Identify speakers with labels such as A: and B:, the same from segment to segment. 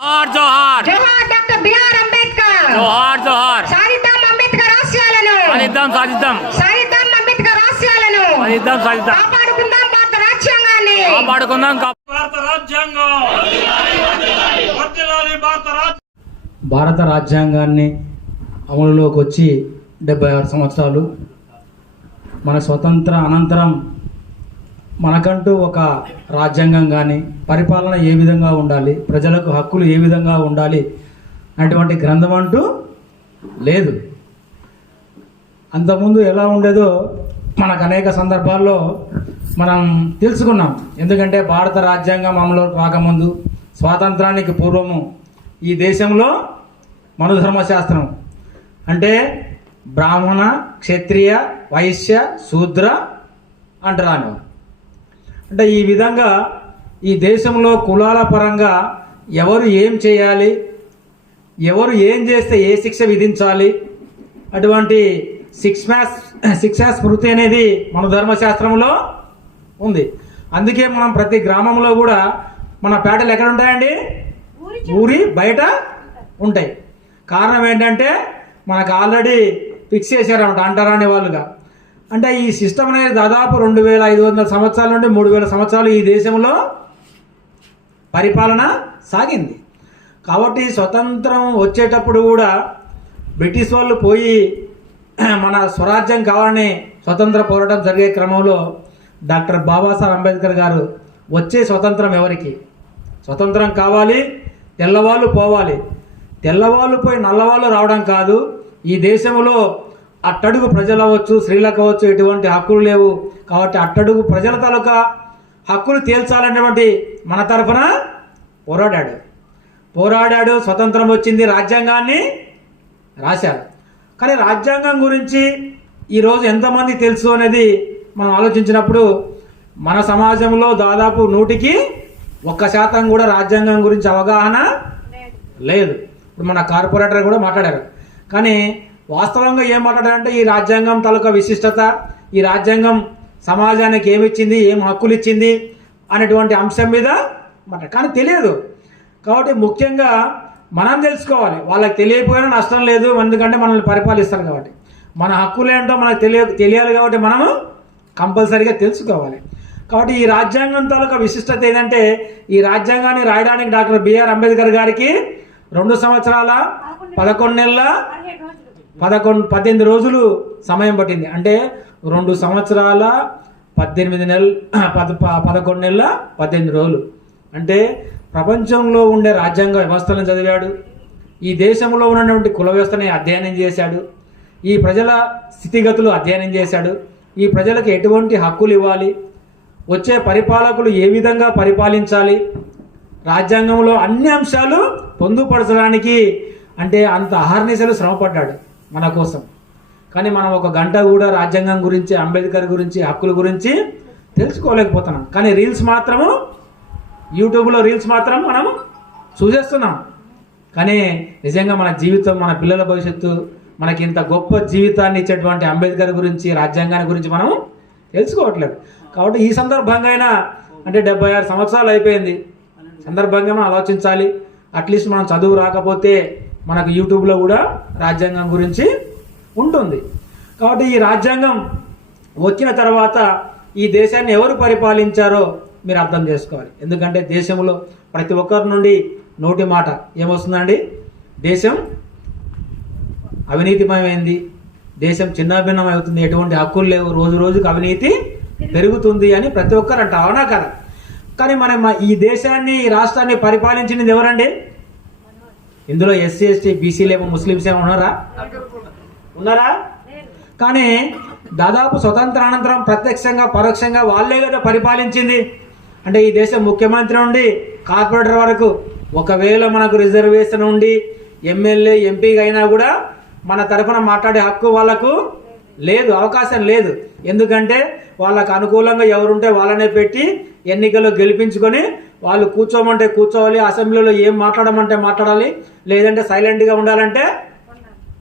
A: జోహార్ జోహార్.
B: జోహార్ doctor B R Ambedkar.
A: జోహార్ జోహార్.
B: సాధిద్దాం అంబేద్కర్ ఆశయాలను.
A: సాధిద్దాం సాధిద్దాం.
B: సాధిద్దాం అంబేద్కర్ ఆశయాలను.
A: సాధిద్దాం సాధిద్దాం.
B: కాపాడుకుందాం భారత రాజ్యాంగాన్ని.
A: కాపాడుకుందాం
C: భారత రాజ్యాంగం. భారత
D: రాజ్యాంగాన్ని అమలులోకి వచ్చి డెబ్బై ఆరు సంవత్సరాలు మన స్వతంత్ర అనంతరం మనకంటూ ఒక రాజ్యాంగం కానీ పరిపాలన ఏ విధంగా ఉండాలి ప్రజలకు హక్కులు ఏ విధంగా ఉండాలి అటువంటి గ్రంథం అంటూ లేదు. అంతకుముందు ఎలా ఉండేదో మనకు అనేక సందర్భాల్లో మనం తెలుసుకున్నాం. ఎందుకంటే భారత రాజ్యాంగం అమలు రాకముందు స్వాతంత్రానికి పూర్వము ఈ దేశంలో మనుధర్మశాస్త్రం. అంటే బ్రాహ్మణ క్షత్రియ వైశ్య శూద్ర అంటారు అంటే ఈ విధంగా ఈ దేశంలో కులాల పరంగా ఎవరు ఏం చేయాలి? ఎవరు ఏం చేస్తే ఏ శిక్ష విధించాలి? అటువంటి శిక్షా శిక్షా స్మృతి అనేది మన ధర్మశాస్త్రంలో ఉంది. అందుకే మనం ప్రతి గ్రామంలో కూడా మన పేటలు ఎక్కడ ఉంటాయండి ఊరి బయట ఉంటాయి. కారణం ఏంటంటే మనకు ఆల్రెడీ ఫిక్స్ చేశారన్నమాట అంటరాని వాళ్ళుగా అంటే ఈ సిస్టమ్ అనేది దాదాపు రెండు వేల ఐదు వందల సంవత్సరాల నుండి మూడు వేల సంవత్సరాలు ఈ దేశంలో పరిపాలన సాగింది. కాబట్టి స్వతంత్రం వచ్చేటప్పుడు కూడా బ్రిటిష్ వాళ్ళు పోయి మన స్వరాజ్యం కావాలని స్వతంత్ర పోరాటం జరిగే క్రమంలో డాక్టర్ బాబాసాహెబ్ అంబేద్కర్ గారు వచ్చే స్వతంత్రం ఎవరికి? స్వతంత్రం కావాలి తెల్లవాళ్ళు పోవాలి. తెల్లవాళ్ళు పోయి నల్లవాళ్ళు రావడం కాదు. ఈ దేశంలో అట్టడుగు ప్రజలు అవ్వచ్చు స్త్రీలకు అవ్వచ్చు ఎటువంటి హక్కులు లేవు. కాబట్టి అట్టడుగు ప్రజల తాలూకా హక్కులు తేల్చాలనేటువంటి మన తరఫున పోరాడాడు. పోరాడాడు స్వతంత్రం వచ్చింది రాజ్యాంగాన్ని రాశారు. కానీ రాజ్యాంగం గురించి ఈరోజు ఎంతమంది తెలుసు అనేది మనం ఆలోచించినప్పుడు మన సమాజంలో దాదాపు నూటికి ఒక్క శాతం కూడా రాజ్యాంగం గురించి అవగాహన లేదు. ఇప్పుడు మన కార్పొరేటర్ కూడా మాట్లాడారు. కానీ వాస్తవంగా ఏం మాట్లాడారంటే ఈ రాజ్యాంగం తాలూకా విశిష్టత ఈ రాజ్యాంగం సమాజానికి ఏమి ఇచ్చింది ఏం హక్కులు ఇచ్చింది అనేటువంటి అంశం మీద మాట కానీ తెలియదు. కాబట్టి ముఖ్యంగా మనం తెలుసుకోవాలి. వాళ్ళకి తెలియకపోయినా నష్టం లేదు ఎందుకంటే మనల్ని పరిపాలిస్తారు కాబట్టి. మన హక్కులు ఏంటో మనకు తెలియ తెలియాలి కాబట్టి మనము కంపల్సరీగా తెలుసుకోవాలి. కాబట్టి ఈ రాజ్యాంగం తాలూకా విశిష్టత ఏంటంటే ఈ రాజ్యాంగాన్ని రాయడానికి డాక్టర్ బిఆర్ అంబేద్కర్ గారికి రెండు సంవత్సరాల పదకొండు నెలల పదకొండు పద్దెనిమిది రోజులు సమయం పట్టింది. అంటే రెండు సంవత్సరాల పద్దెనిమిది నెలలు పద ప- పదకొండు నెలల పద్దెనిమిది రోజులు. అంటే ప్రపంచంలో ఉండే రాజ్యాంగ వ్యవస్థలను చదివాడు. ఈ దేశంలో ఉన్నటువంటి కుల వ్యవస్థని అధ్యయనం చేశాడు. ఈ ప్రజల స్థితిగతులు అధ్యయనం చేశాడు. ఈ ప్రజలకు ఎటువంటి హక్కులు ఇవ్వాలి? వచ్చే పరిపాలకులు ఏ విధంగా పరిపాలించాలి? రాజ్యాంగంలో అన్ని అంశాలు పొందుపరచడానికి అంటే అంత అహర్నిశలు శ్రమపడ్డాడు. మన కోసం. కానీ మనం ఒక గంట కూడా రాజ్యాంగం గురించి అంబేద్కర్ గురించి హక్కుల గురించి తెలుసుకోలేకపోతున్నాం. కానీ రీల్స్ మాత్రము యూట్యూబ్లో రీల్స్ మాత్రం మనం చూసేస్తున్నాం. కానీ నిజంగా మన జీవితం మన పిల్లల భవిష్యత్తు మనకి ఇంత గొప్ప జీవితాన్ని ఇచ్చేటువంటి అంబేద్కర్ గురించి రాజ్యాంగాన్ని గురించి మనం తెలుసుకోవట్లేదు. కాబట్టి ఈ సందర్భంగా అయినా అంటే డెబ్బై ఆరు సంవత్సరాలు అయిపోయింది. సందర్భంగా మనం ఆలోచించాలి. అట్లీస్ట్ మనం చదువు రాకపోతే మనకు యూట్యూబ్లో కూడా రాజ్యాంగం గురించి ఉంటుంది. కాబట్టి ఈ రాజ్యాంగం వచ్చిన తర్వాత ఈ దేశాన్ని ఎవరు పరిపాలించారో మీరు అర్థం చేసుకోవాలి. ఎందుకంటే దేశంలో ప్రతి ఒక్కరి నుండి నోటి మాట ఏమొస్తుందండి? దేశం అవినీతిమయమైంది. దేశం చిన్నాభిన్నం అవుతుంది ఎటువంటి హక్కులు లేవు. రోజు రోజుకు అవినీతి పెరుగుతుంది అని ప్రతి ఒక్కరు అంట అవునా కదా? కానీ మనం ఈ దేశాన్ని ఈ రాష్ట్రాన్ని పరిపాలించినది ఎవరండి? ఇందులో ఎస్సీ ఎస్టీ బీసీలు ఏమో ముస్లిమ్స్ ఏమో ఉన్నారా? ఉన్నారా? కానీ దాదాపు స్వతంత్ర అనంతరం ప్రత్యక్షంగా పరోక్షంగా వాళ్ళే కదా పరిపాలించింది. అంటే ఈ దేశం ముఖ్యమంత్రి నుండి కార్పొరేటర్ వరకు ఒకవేళ మనకు రిజర్వేషన్ ఉండి ఎమ్మెల్యే ఎంపీగా అయినా కూడా మన తరఫున మాట్లాడే హక్కు వాళ్ళకు లేదు అవకాశం లేదు. ఎందుకంటే వాళ్ళకు అనుకూలంగా ఎవరుంటే వాళ్ళనే పెట్టి ఎన్నికల్లో గెలిపించుకొని వాళ్ళు కూర్చోమంటే కూర్చోవాలి అసెంబ్లీలో ఏం మాట్లాడమంటే మాట్లాడాలి లేదంటే సైలెంట్గా ఉండాలంటే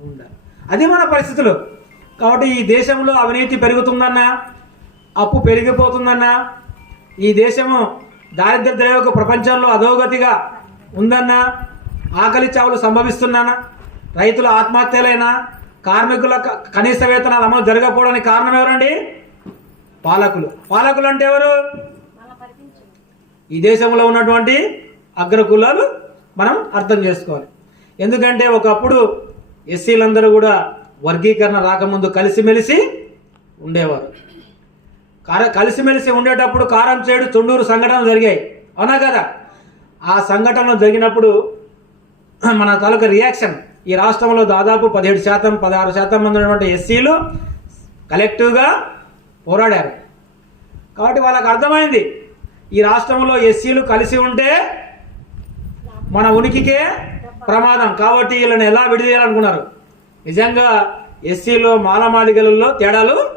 D: ఉండాలి. అది మన పరిస్థితులు. కాబట్టి ఈ దేశంలో అవినీతి పెరుగుతుందన్నా అప్పు పెరిగిపోతుందన్నా ఈ దేశము దారిద్ర్య రేఖకు ప్రపంచంలో అధోగతిగా ఉందన్నా ఆకలి చావులు సంభవిస్తున్నానా రైతుల ఆత్మహత్యలైనా కార్మికుల క- కనీస వేతనాలు అమలు జరగకపోవడానికి కారణం ఎవరండి? పాలకులు. పాలకులు అంటే ఎవరు? ఈ దేశంలో ఉన్నటువంటి అగ్రకులాలు మనం అర్థం చేసుకోవాలి. ఎందుకంటే ఒకప్పుడు ఎస్సీలందరూ కూడా వర్గీకరణ రాకముందు కలిసిమెలిసి ఉండేవారు. కార కలిసిమెలిసి ఉండేటప్పుడు కారం చేడు చుండూరు సంఘటనలు జరిగాయి. అవునా కదా? ఆ సంఘటనలు జరిగినప్పుడు మన తాలూకా రియాక్షన్ ఈ రాష్ట్రంలో దాదాపు పదిహేడు శాతం పదహారు శాతం మంది ఉన్నటువంటి ఎస్సీలు కలెక్టివ్గా పోరాడారు. కాబట్టి వాళ్ళకు అర్థమైంది ఈ రాష్ట్రంలో ఎస్సీలు కలిసి ఉంటే మన ఉనికికే ప్రమాదం. కాబట్టి వీళ్ళని ఎలా విడిదేయాలనుకున్నారు? నిజంగా ఎస్సీలో మాలమాదిగలలో తేడాలు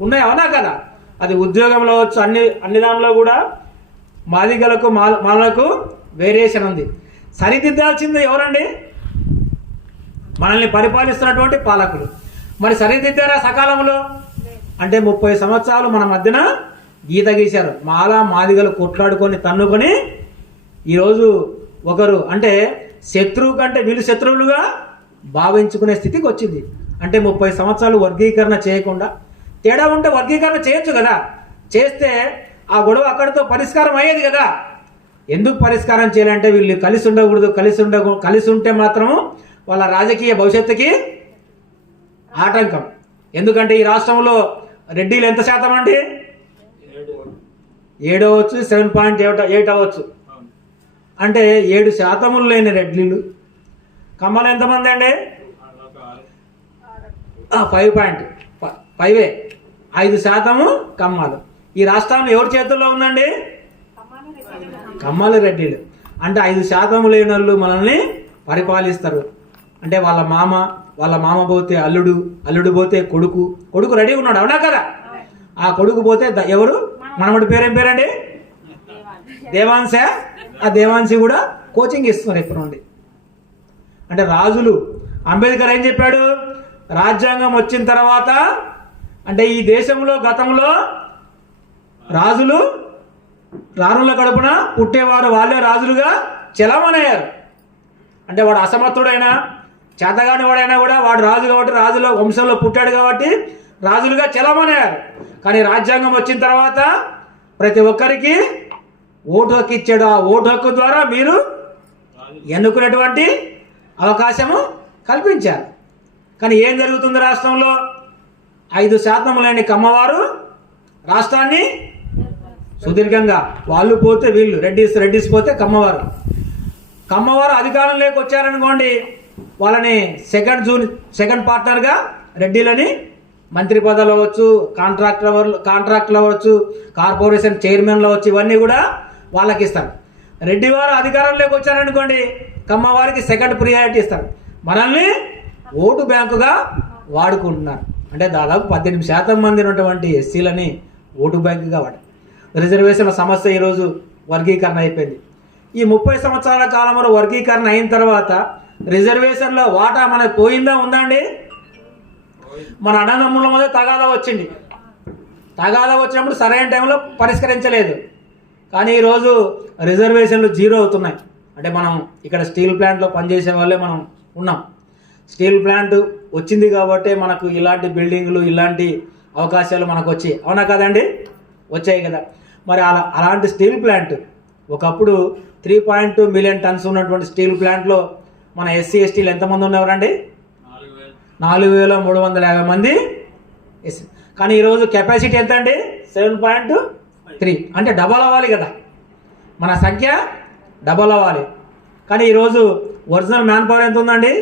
D: ఉన్నాయి? అవునా కదా. అది ఉద్యోగంలో వచ్చు అన్ని అన్ని దానిలో కూడా మాదిగలకు మాల మాలకు వేరియేషన్ ఉంది. సరిదిద్దాల్సింది ఎవరండి? మనల్ని పరిపాలిస్తున్నటువంటి పాలకులు. మరి సరిదిద్దారా సకాలంలో? అంటే ముప్పై సంవత్సరాలు మన మధ్యన గీత గీశారు. మాల మాదిగలు కొట్లాడుకొని తన్నుకొని ఈరోజు ఒకరు అంటే శత్రువు కంటే వీళ్ళు శత్రువులుగా భావించుకునే స్థితికి వచ్చింది. అంటే ముప్పై సంవత్సరాలు వర్గీకరణ చేయకుండా తేడా ఉంటే వర్గీకరణ చేయొచ్చు కదా. చేస్తే ఆ గొడవ అక్కడితో పరిష్కారం అయ్యేది కదా. ఎందుకు పరిష్కారం చేయాలంటే వీళ్ళు కలిసి ఉండకూడదు కలిసి ఉండ కలిసి ఉంటే మాత్రం వాళ్ళ రాజకీయ భవిష్యత్తుకి ఆటంకం. ఎందుకంటే ఈ రాష్ట్రంలో రెడ్డిలు ఎంత శాతం అండి? ఏడు అవ్వచ్చు సెవెన్ పాయింట్ ఎయిట్ ఎయిట్ అవ్వచ్చు. అంటే ఏడు శాతములు లేని రెడ్లీలు కమ్మలు ఎంతమంది అండి? Five point. ఫైవే. ఐదు శాతము కమ్మాలు. ఈ రాష్ట్రం ఎవరి చేతుల్లో ఉందండి? కమ్మల రెడ్డిలు. అంటే ఐదు శాతం లేని వాళ్ళు మనల్ని పరిపాలిస్తారు. అంటే వాళ్ళ మామ వాళ్ళ మామ పోతే అల్లుడు అల్లుడు పోతే కొడుకు. కొడుకు రెడీ ఉన్నాడు అవునా కదా? ఆ కొడుకు పోతే ఎవరు? మనమడి పేరేం పేరండి? దేవాంశ ఆ దేవాంశి కూడా కోచింగ్ ఇస్తున్నారు ఇక్కడ నుండి. అంటే రాజులు. అంబేద్కర్ ఏం చెప్పాడు? రాజ్యాంగం వచ్చిన తర్వాత అంటే ఈ దేశంలో గతంలో రాజులు రానుల కడుపున పుట్టేవారు వాళ్ళే రాజులుగా చలమనయ్యారు అంటే వాడు అసమర్థుడైనా చేతగాని వాడైనా కూడా వాడు రాజు కాబట్టి రాజుల వంశంలో పుట్టాడు కాబట్టి రాజులుగా చెలమనయ్యారు కానీ రాజ్యాంగం వచ్చిన తర్వాత ప్రతి ఒక్కరికి ఓటు హక్కు ఇచ్చాడు. ఆ ఓటు హక్కు ద్వారా మీరు ఎన్నుకునేటువంటి అవకాశము కల్పించారు. కానీ ఏం జరుగుతుంది రాష్ట్రంలో? ఐదు శాతం లేని కమ్మవారు రాష్ట్రాన్ని సుదీర్ఘంగా వాళ్ళు పోతే వీళ్ళు రెడ్డిస్ రెడ్డిస్ పోతే కమ్మవారు. కమ్మవారు అధికారం వచ్చారనుకోండి వాళ్ళని సెకండ్ జూన్ సెకండ్ పార్ట్నర్గా రెడ్డిలని మంత్రి పదవులు అవ్వచ్చు కాంట్రాక్టర్ అవ్వ- అవ్వచ్చు కార్పొరేషన్ చైర్మన్లు అవ్వచ్చు ఇవన్నీ కూడా వాళ్ళకి ఇస్తారు. రెడ్డి వారు అధికారంలోకి వచ్చారనుకోండి కమ్మవారికి సెకండ్ ప్రియారిటీ ఇస్తారు. మనల్ని ఓటు బ్యాంకుగా వాడుకుంటున్నారు. అంటే దాదాపు పద్దెనిమిది శాతం మంది ఉన్నటువంటి ఎస్సీలని ఓటు బ్యాంకుగా వాడారు. రిజర్వేషన్ల సమస్య ఈరోజు వర్గీకరణ అయిపోయింది. ఈ ముప్పై సంవత్సరాల కాలంలో వర్గీకరణ అయిన తర్వాత రిజర్వేషన్లో వాటా మనకు పోయిందా ఉందా అండి? మన అన్నదమ్ముల మీద తగాదా వచ్చింది. తగాదా వచ్చినప్పుడు సరైన టైంలో పరిష్కరించలేదు. కానీ ఈరోజు రిజర్వేషన్లు జీరో అవుతున్నాయి. అంటే మనం ఇక్కడ స్టీల్ ప్లాంట్లో పనిచేసే వాళ్ళే మనం ఉన్నాం. స్టీల్ ప్లాంట్ వచ్చింది కాబట్టి మనకు ఇలాంటి బిల్డింగ్లు ఇలాంటి అవకాశాలు మనకు వచ్చాయి. అవునా కదండి? వచ్చాయి కదా. మరి అలా అలాంటి స్టీల్ ప్లాంట్ ఒకప్పుడు three point two million tons ఉన్నటువంటి స్టీల్ ప్లాంట్లో మన ఎస్సీ ఎస్టీలు ఎంతమంది ఉన్నవారండి? నాలుగు వేల మూడు వందల యాభై మంది కానీ ఈరోజు కెపాసిటీ ఎంత అండి? సెవెన్ పాయింట్ త్రీ అంటే డబల్ అవ్వాలి కదా. మన సంఖ్య డబల్ అవ్వాలి. కానీ ఈరోజు ఒరిజినల్ మ్యాన్ పవర్ ఎంత ఉందండి?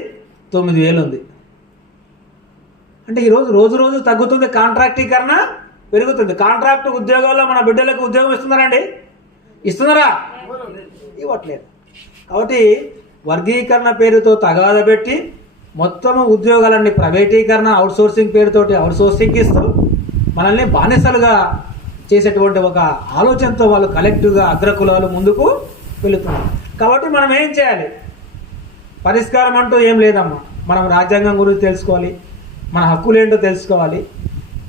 D: తొమ్మిది వేలు ఉంది. అంటే ఈరోజు రోజు రోజు తగ్గుతుంది కాంట్రాక్టీకరణ పెరుగుతుంది. కాంట్రాక్ట్ ఉద్యోగాల్లో మన బిడ్డలకు ఉద్యోగం ఇస్తున్నారండి? ఇస్తున్నారా? ఇవ్వట్లేదు. కాబట్టి వర్గీకరణ పేరుతో తగాద పెట్టి మొత్తం ఉద్యోగాలన్నీ ప్రైవేటీకరణ అవుట్సోర్సింగ్ పేరుతోటి అవుట్సోర్సింగ్ ఇస్తూ మనల్ని బానిసలుగా చేసేటువంటి ఒక ఆలోచనతో వాళ్ళు కలెక్టివ్గా అగ్రకులాలు ముందుకు వెళుతున్నారు. కాబట్టి మనం ఏం చేయాలి? పరిష్కారం అంటూ ఏం లేదమ్మా. మనం రాజ్యాంగం గురించి తెలుసుకోవాలి మన హక్కులు ఏంటో తెలుసుకోవాలి.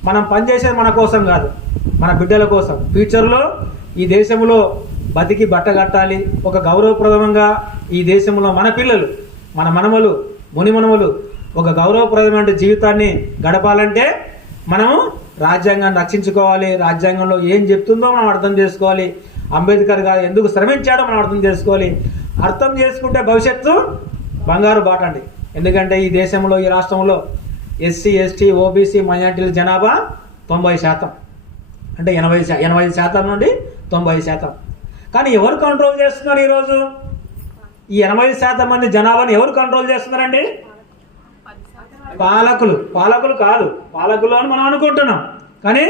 D: మనం పనిచేసేది మన కోసం కాదు మన బిడ్డల కోసం. ఫ్యూచర్లో ఈ దేశంలో బతికి బట్ట కట్టాలి. ఒక గౌరవప్రదంగా ఈ దేశంలో మన పిల్లలు మన మనమలు మునిమనమలు. ఒక గౌరవప్రదమైన జీవితాన్ని గడపాలంటే మనము రాజ్యాంగాన్ని రక్షించుకోవాలి. రాజ్యాంగంలో ఏం చెప్తుందో మనం అర్థం చేసుకోవాలి. అంబేద్కర్ గారు ఎందుకు శ్రమించాడో మనం అర్థం చేసుకోవాలి. అర్థం చేసుకుంటే భవిష్యత్తు బంగారు బాట అండి. ఎందుకంటే ఈ దేశంలో ఈ రాష్ట్రంలో ఎస్సీ ఎస్టీ ఓబీసీ మైనార్టీల జనాభా తొంభై శాతం. అంటే ఎనభై శా ఎనభై శాతం నుండి తొంభై శాతం. కానీ ఎవరు కంట్రోల్ చేస్తున్నారు ఈరోజు? ఈ ఎనభై శాతం మంది జనాభాని ఎవరు కంట్రోల్ చేస్తున్నారండి? పాలకులు. పాలకులు కాదు. పాలకులు అని మనం అనుకుంటున్నాం. కానీ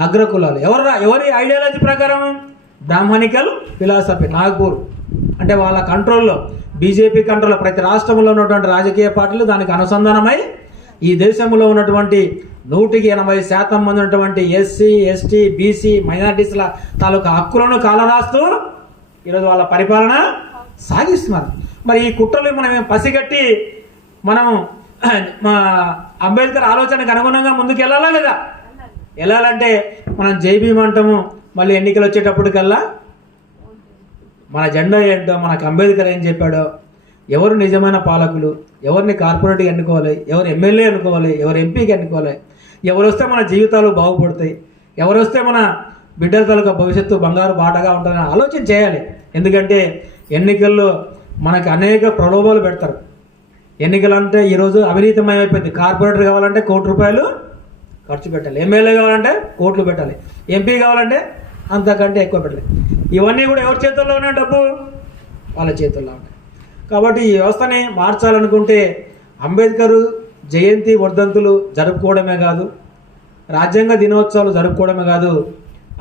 D: అగ్రకులాలు. ఎవరు ఎవరి ఐడియాలజీ ప్రకారం? Brahminical philosophy Nagpur. అంటే వాళ్ళ కంట్రోల్లో బీజేపీ కంట్రోల్లో ప్రతి రాష్ట్రంలో ఉన్నటువంటి రాజకీయ పార్టీలు దానికి అనుసంధానమై ఈ దేశంలో ఉన్నటువంటి నూటికి ఎనభై శాతం మంది ఉన్నటువంటి ఎస్సీ ఎస్టీ బీసీ మైనార్టీస్ల తాలూకా హక్కులను కాలరాస్తూ ఈరోజు వాళ్ళ పరిపాలన సాగిస్తున్నారు. మరి ఈ కుట్రలు మనం పసిగట్టి మనం మా అంబేద్కర్ ఆలోచనకు అనుగుణంగా ముందుకు వెళ్ళాలా లేదా? వెళ్ళాలంటే మనం జైభీం అంటాము మళ్ళీ ఎన్నికలు వచ్చేటప్పటికల్లా మన జెండా ఏంటో మనకు అంబేద్కర్ ఏం చెప్పాడో ఎవరు నిజమైన పాలకులు ఎవరిని కార్పొరేట్గా ఎన్నుకోవాలి ఎవరు ఎమ్మెల్యే అనుకోవాలి ఎవరు ఎంపీకి ఎన్నుకోవాలి ఎవరు వస్తే మన జీవితాలు బాగుపడతాయి ఎవరు వస్తే మన బిడ్డల తాలూకా భవిష్యత్తు బంగారు బాటగా ఉంటుందని ఆలోచన చేయాలి. ఎందుకంటే ఎన్నికల్లో మనకు అనేక ప్రలోభాలు పెడతారు. ఎన్నికలంటే ఈరోజు అవినీతిమయమైపోయింది. కార్పొరేటర్ కావాలంటే కోటి రూపాయలు ఖర్చు పెట్టాలి. ఎమ్మెల్యే కావాలంటే కోట్లు పెట్టాలి. ఎంపీ కావాలంటే అంతకంటే ఎక్కువ పెట్టాలి. ఇవన్నీ కూడా ఎవరి చేతుల్లో ఉన్నాయి డబ్బు? వాళ్ళ చేతుల్లో ఉన్నాయి. కాబట్టి ఈ వ్యవస్థని మార్చాలనుకుంటే అంబేద్కర్ జయంతి వర్ధంతులు జరుపుకోవడమే కాదు రాజ్యాంగ దినోత్సవాలు జరుపుకోవడమే కాదు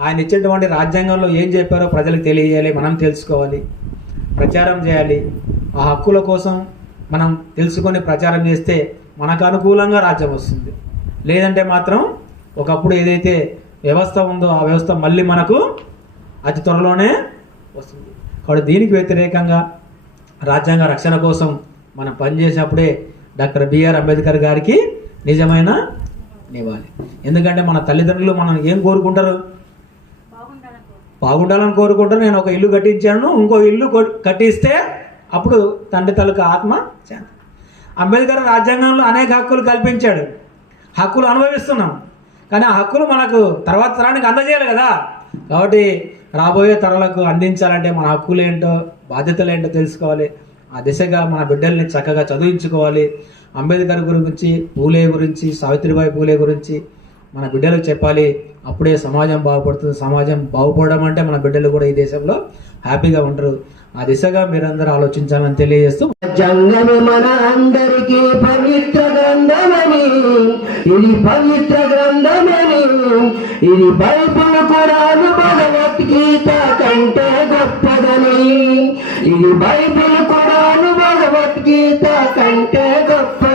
D: ఆయన ఇచ్చినటువంటి రాజ్యాంగంలో ఏం చెప్పారో ప్రజలకు తెలియజేయాలి మనం తెలుసుకోవాలి. ప్రచారం చేయాలి. ఆ హక్కుల కోసం మనం తెలుసుకొని ప్రచారం చేస్తే మనకు అనుకూలంగా రాజ్యం వస్తుంది. లేదంటే మాత్రం ఒకప్పుడు ఏదైతే వ్యవస్థ ఉందో ఆ వ్యవస్థ మళ్ళీ మనకు అతి త్వరలోనే వస్తుంది. కాబట్టి దీనికి వ్యతిరేకంగా రాజ్యాంగ రక్షణ కోసం మనం పనిచేసినప్పుడే డాక్టర్ బిఆర్ అంబేద్కర్ గారికి నిజమైన నివ్వాలి ఎందుకంటే మన తల్లిదండ్రులు మనం ఏం కోరుకుంటారు? బాగుండాలని కోరుకుంటూ నేను ఒక ఇల్లు కట్టించాను. ఇంకో ఇల్లు కట్టిస్తే అప్పుడు తండ్రి తలకు ఆత్మ చేత. అంబేద్కర్ రాజ్యాంగంలో అనేక హక్కులు కల్పించాడు. హక్కులు అనుభవిస్తున్నాం. కానీ ఆ హక్కులు మనకు తర్వాత తరానికి అందజేయాలి కదా. కాబట్టి రాబోయే తరాలకు అందించాలంటే మన హక్కులు ఏంటో బాధ్యతలు ఏంటో తెలుసుకోవాలి. ఆ దిశగా మన బిడ్డల్ని చక్కగా చదివించుకోవాలి. అంబేద్కర్ గురించి పూలే గురించి సావిత్రిబాయి పూలే గురించి మన బిడ్డలకు చెప్పాలి అప్పుడే సమాజం బాగుపడుతుంది. సమాజం బాగుపడడం అంటే మన బిడ్డలు కూడా ఈ దేశంలో హ్యాపీగా ఉంటారు ఆ దిశగా మీరందరూ ఆలోచించాలని తెలియజేస్తూ
E: జంగమే మన అందరికీ పవిత్ర గ్రంథమని ఇది పవిత్ర గ్రంథమని ఇది బైబుల్ కురాను భగవద్గీత కంటే గొప్పదని ఇది బైబుల్ కురాను భగవద్గీత కంటే గొప్ప